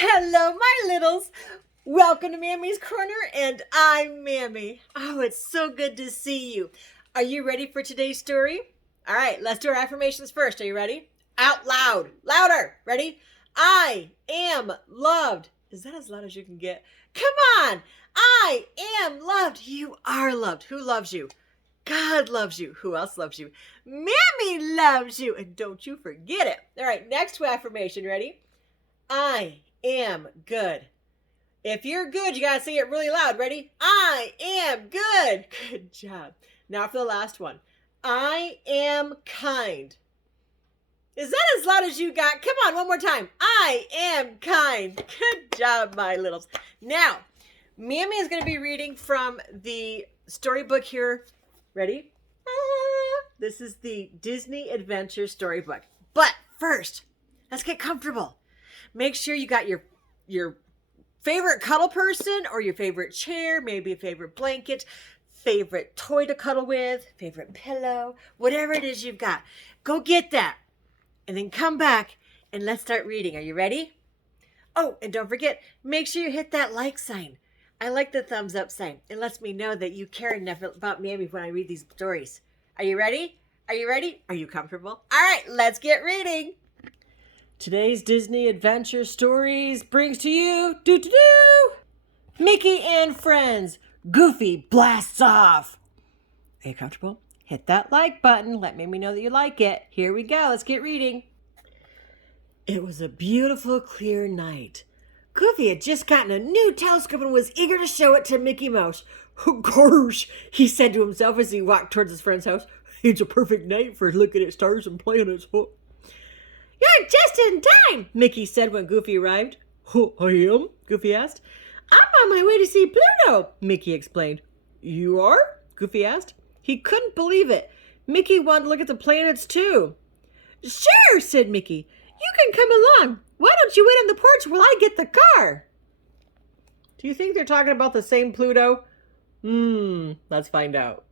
Hello, my littles. Welcome to Mammy's Corner, and I'm Mammy. Oh, it's so good to see you. Are you ready for today's story? All right, let's do our affirmations first. Are you ready? Out loud. Louder. Ready? I am loved. Is that as loud as you can get? Come on. I am loved. You are loved. Who loves you? God loves you. Who else loves you? Mammy loves you. And don't you forget it. All right, next affirmation. Ready? I am good. If you're good, you gotta say it really loud. Ready? I am good. Good job. Now for the last one. I am kind. Is that as loud as you got? Come on, one more time. I am kind. Good job, my littles. Now, Mammy is going to be reading from the storybook here. Ready? This is the Disney Adventure storybook. But first, let's get comfortable. Make sure you got your favorite cuddle person or your favorite chair, maybe a favorite blanket, favorite toy to cuddle with, favorite pillow, whatever it is you've got. Go get that. And then come back and let's start reading. Are you ready? Oh, and don't forget, make sure you hit that like sign. I like the thumbs up sign. It lets me know that you care enough about Mammy when I read these stories. Are you ready? Are you ready? Are you comfortable? All right, let's get reading. Today's Disney Adventure Stories brings to you Mickey and Friends. Goofy blasts off. Are you comfortable? Hit that like button. Let Mammy know that you like it. Here we go. Let's get reading. It was a beautiful, clear night. Goofy had just gotten a new telescope and was eager to show it to Mickey Mouse. Oh, gosh, he said to himself as he walked towards his friend's house. It's a perfect night for looking at stars and planets. Oh. You're just in time, Mickey said when Goofy arrived. Oh, I am? Goofy asked. I'm on my way to see Pluto, Mickey explained. You are? Goofy asked. He couldn't believe it. Mickey wanted to look at the planets too. Sure, said Mickey. You can come along. Why don't you wait on the porch while I get the car? Do you think they're talking about the same Pluto? Let's find out.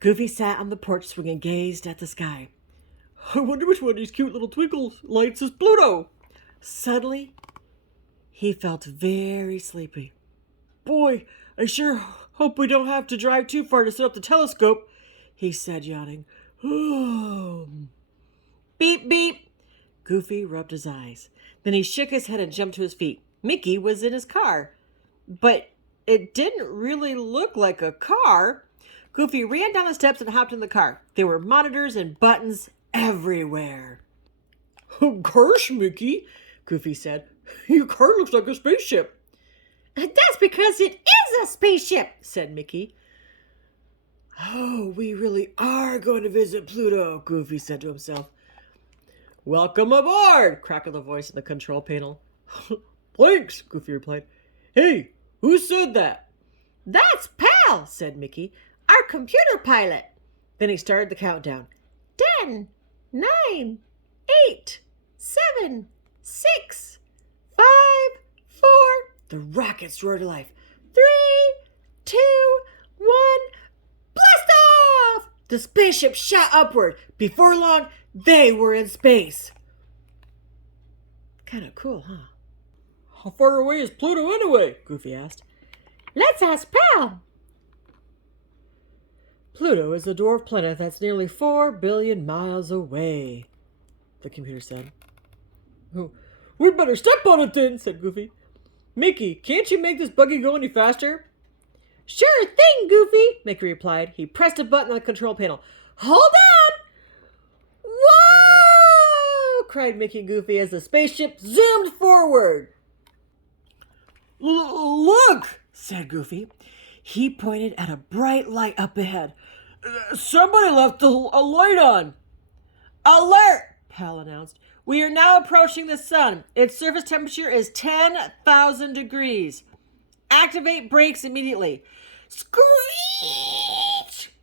Goofy sat on the porch swing and gazed at the sky. I wonder which one of these cute little twinkle lights is Pluto. Suddenly, he felt very sleepy. Boy, I sure hope we don't have to drive too far to set up the telescope, he said, yawning. Beep, beep. Goofy rubbed his eyes. Then he shook his head and jumped to his feet. Mickey was in his car, but it didn't really look like a car. Goofy ran down the steps and hopped in the car. There were monitors and buttons everywhere. Oh, gosh, Mickey, Goofy said. Your car looks like a spaceship. That's because it is a spaceship, said Mickey. Oh, we really are going to visit Pluto, Goofy said to himself. Welcome aboard, crackled a voice in the control panel. Thanks, Goofy replied. Hey, who said that? That's Pal, said Mickey, our computer pilot. Then he started the countdown. 10, 9, 8, 7, 6, 5, 4. The rockets roared to life. 3, 2, 1. Blast off! The spaceship shot upward. Before long, they were in space. Kind of cool, huh? How far away is Pluto anyway? Goofy asked. Let's ask Pal. Pluto is a dwarf planet that's nearly 4 billion miles away, the computer said. Oh, we'd better step on it then, said Goofy. Mickey, can't you make this buggy go any faster? Sure thing, Goofy, Mickey replied. He pressed a button on the control panel. Hold on! Whoa! Cried Mickey and Goofy as the spaceship zoomed forward. Look, said Goofy. He pointed at a bright light up ahead. Somebody left a light on. Alert, Pal announced. We are now approaching the sun. Its surface temperature is 10,000 degrees. Activate brakes immediately. Screech!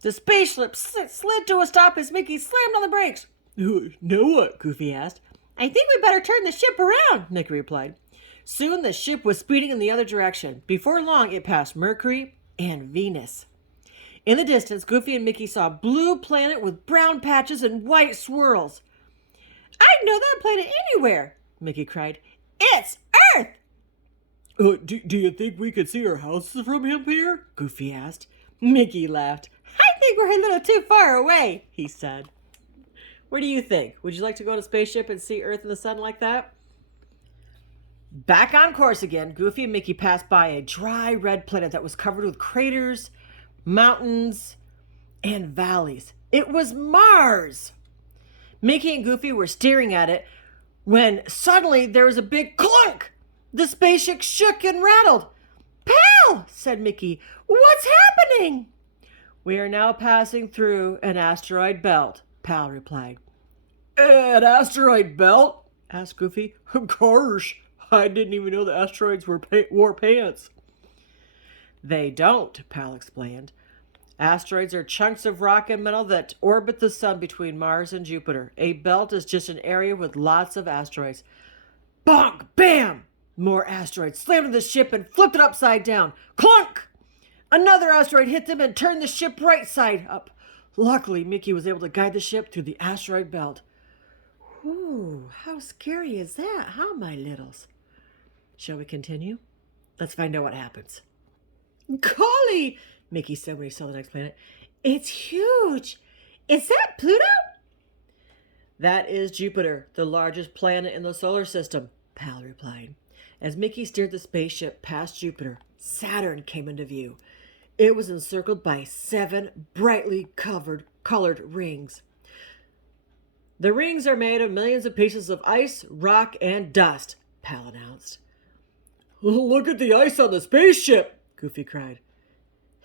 The spaceship slid to a stop as Mickey slammed on the brakes. Now what? Goofy asked. I think we better turn the ship around, Mickey replied. Soon the ship was speeding in the other direction. Before long, it passed Mercury and Venus. In the distance, Goofy and Mickey saw a blue planet with brown patches and white swirls. I'd know that planet anywhere, Mickey cried. It's Earth! Do you think we could see our houses from up here? Goofy asked. Mickey laughed. I think we're a little too far away, he said. What do you think? Would you like to go on a spaceship and see Earth and the sun like that? Back on course again, Goofy and Mickey passed by a dry red planet that was covered with craters, mountains, and valleys. It was Mars! Mickey and Goofy were staring at it when suddenly there was a big clunk. The spaceship shook and rattled. Pal, said Mickey, what's happening? We are now passing through an asteroid belt, Pal replied. An asteroid belt? Asked Goofy. Gosh, I didn't even know the asteroids wore pants. They don't, Pal explained. Asteroids are chunks of rock and metal that orbit the sun between Mars and Jupiter. A belt is just an area with lots of asteroids. Bonk! Bam! More asteroids slammed into the ship and flipped it upside down. Clunk! Another asteroid hit them and turned the ship right side up. Luckily, Mickey was able to guide the ship through the asteroid belt. Ooh, how scary is that, huh, my littles? Shall we continue? Let's find out what happens. Golly, Mickey said when he saw the next planet. It's huge. Is that Pluto? That is Jupiter, the largest planet in the solar system, Pal replied. As Mickey steered the spaceship past Jupiter, Saturn came into view. It was encircled by 7 brightly colored rings. The rings are made of millions of pieces of ice, rock, and dust, Pal announced. Look at the ice on the spaceship, Goofy cried.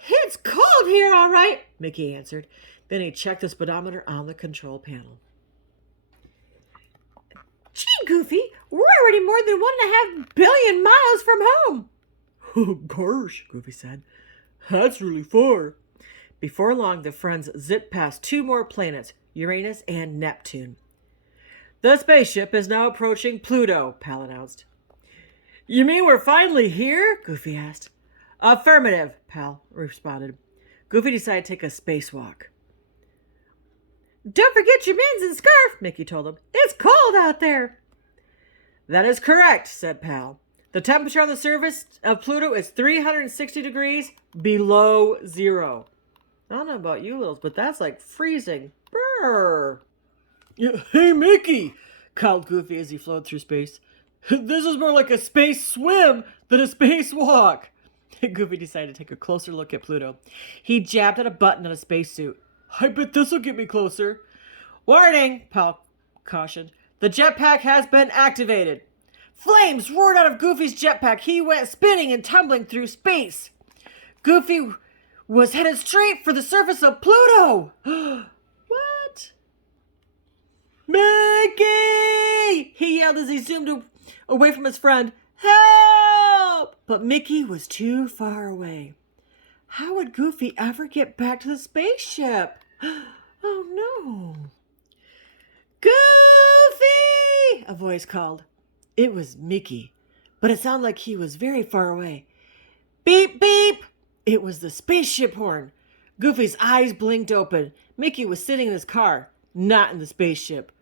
It's cold here, all right, Mickey answered. Then he checked the speedometer on the control panel. Gee, Goofy, we're already more than 1.5 billion miles from home. Oh, gosh, Goofy said. That's really far. Before long, the friends zipped past 2 more planets, Uranus and Neptune. The spaceship is now approaching Pluto, Pal announced. You mean we're finally here? Goofy asked. Affirmative, Pal responded. Goofy decided to take a spacewalk. Don't forget your mittens and scarf, Mickey told him. It's cold out there. That is correct, said Pal. The temperature on the surface of Pluto is 360 degrees below zero. I don't know about you littles, but that's like freezing. Brr. Hey, Mickey, called Goofy as he floated through space. This is more like a space swim than a spacewalk. Goofy decided to take a closer look at Pluto. He jabbed at a button on a spacesuit. I bet this'll get me closer. Warning, Pal cautioned. The jetpack has been activated. Flames roared out of Goofy's jetpack. He went spinning and tumbling through space. Goofy was headed straight for the surface of Pluto. What? Mickey! He yelled as he zoomed away from his friend. Help! But Mickey was too far away. How would Goofy ever get back to the spaceship? Oh no. Goofy! A voice called. It was Mickey, but it sounded like he was very far away. Beep, beep! It was the spaceship horn. Goofy's eyes blinked open. Mickey was sitting in his car, not in the spaceship.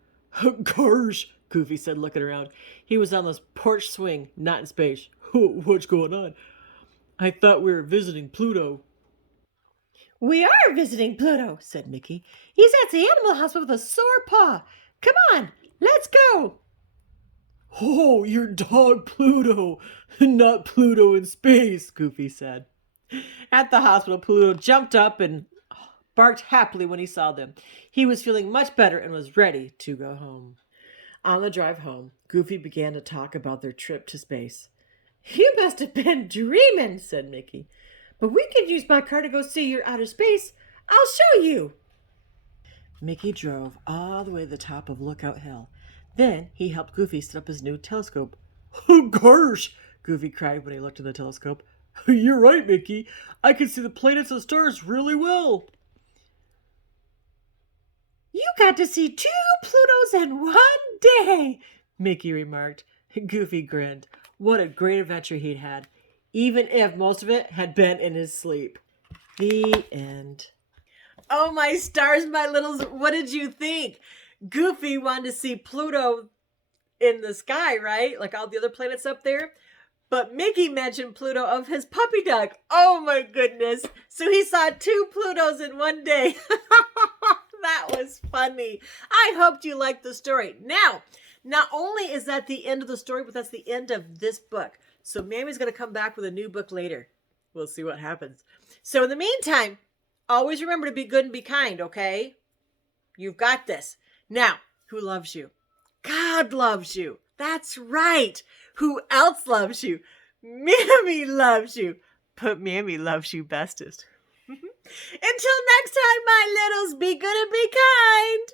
Gosh, Goofy said, looking around. He was on the porch swing, not in space. What's going on? I thought we were visiting Pluto. We are visiting Pluto, said Mickey. He's at the animal hospital with a sore paw. Come on, let's go. Oh, your dog Pluto, not Pluto in space, Goofy said. At the hospital, Pluto jumped up and barked happily when he saw them. He was feeling much better and was ready to go home. On the drive home, Goofy began to talk about their trip to space. You must have been dreaming, said Mickey. But we could use my car to go see your outer space. I'll show you. Mickey drove all the way to the top of Lookout Hill. Then he helped Goofy set up his new telescope. Oh, gosh, Goofy cried when he looked at the telescope. You're right, Mickey. I can see the planets and stars really well. You got to see 2 Plutos in one day, Mickey remarked. Goofy grinned. What a great adventure he'd had, even if most of it had been in his sleep. The end. Oh, my stars, my littles. What did you think? Goofy wanted to see Pluto in the sky, right? Like all the other planets up there. But Mickey mentioned Pluto of his puppy dog. Oh my goodness. So he saw 2 Plutos in one day. That was funny. I hoped you liked the story. Now, not only is that the end of the story, but that's the end of this book. So Mammy's going to come back with a new book later. We'll see what happens. So in the meantime, always remember to be good and be kind, okay? You've got this. Now, who loves you? God loves you. That's right. Who else loves you? Mammy loves you. But Mammy loves you bestest. Until next time, my littles, be good and be kind.